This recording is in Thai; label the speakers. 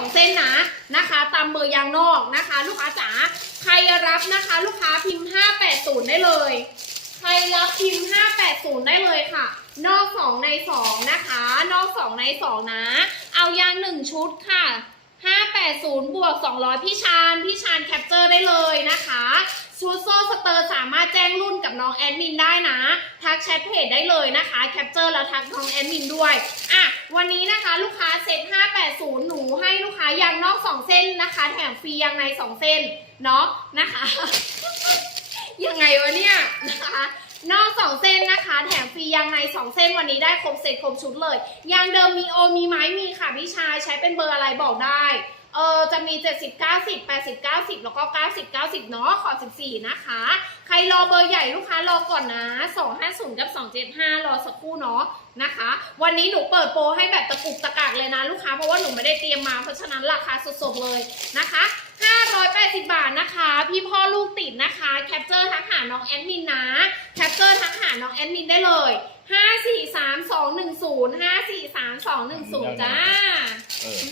Speaker 1: 2เส้นนะนะคะ ตามเบอร์ยางนอกนะคะ ลูกค้าจ๋าใครรับนะคะ ลูกค้าพิมพ์ 580 ได้เลย ใครรับพิมพ์ 580 ได้เลยค่ะ นอก 2 ใน 2 นะคะ นอก 2 ใน 2 นะ เอายาง 1 ชุดค่ะ 580 บวก 200 พี่ชานพี่ชานแคปเจอร์ได้เลยนะคะ ชุดโซ่สเตอร์สามารถ กับน้องแอดมินได้นะ ทักแชทเพจได้เลยนะคะ แคปเจอร์แล้วทักน้องแอดมินด้วย อะ วันนี้นะคะลูกค้าเซ็ต580 หนูให้ลูกค้ายางนอก 2 เส้นนะคะ แถมฟรียางใน 2 เส้น เนาะนะคะ ยังไงวะเนี่ยนะคะนอก2เส้นนะคะ แถมฟรียางใน2เส้นวันนี้ได้ครบเสร็จครบชุดเลยยางเดิมมีโอมีไม้มีค่ะพี่ชายใช้เป็นเบอร์อะไรบอกได้ เออจะมี 70 90 80 90 แล้วก็ 90 90 เนาะขอ 14 นะคะ ใครรอเบอร์ใหญ่ลูกค้ารอก่อนนะ 250 กับ 275 รอสักครู่เนาะนะคะ วันนี้หนูเปิดโปรให้แบบตะกุกตะกักเลยนะลูกค้า เพราะว่าหนูไม่ได้เตรียมมา เพราะฉะนั้นราคาสดๆเลยนะคะ 580 บาทนะคะ พี่พ่อลูกติดนะคะ แคปเจอร์ทักหาน้องแอดมินนะ แคปเจอร์ทักหาน้องแอดมินได้เลย5 4 3 2 1 0 5 4 3 2 1 0จ้า
Speaker 2: เออ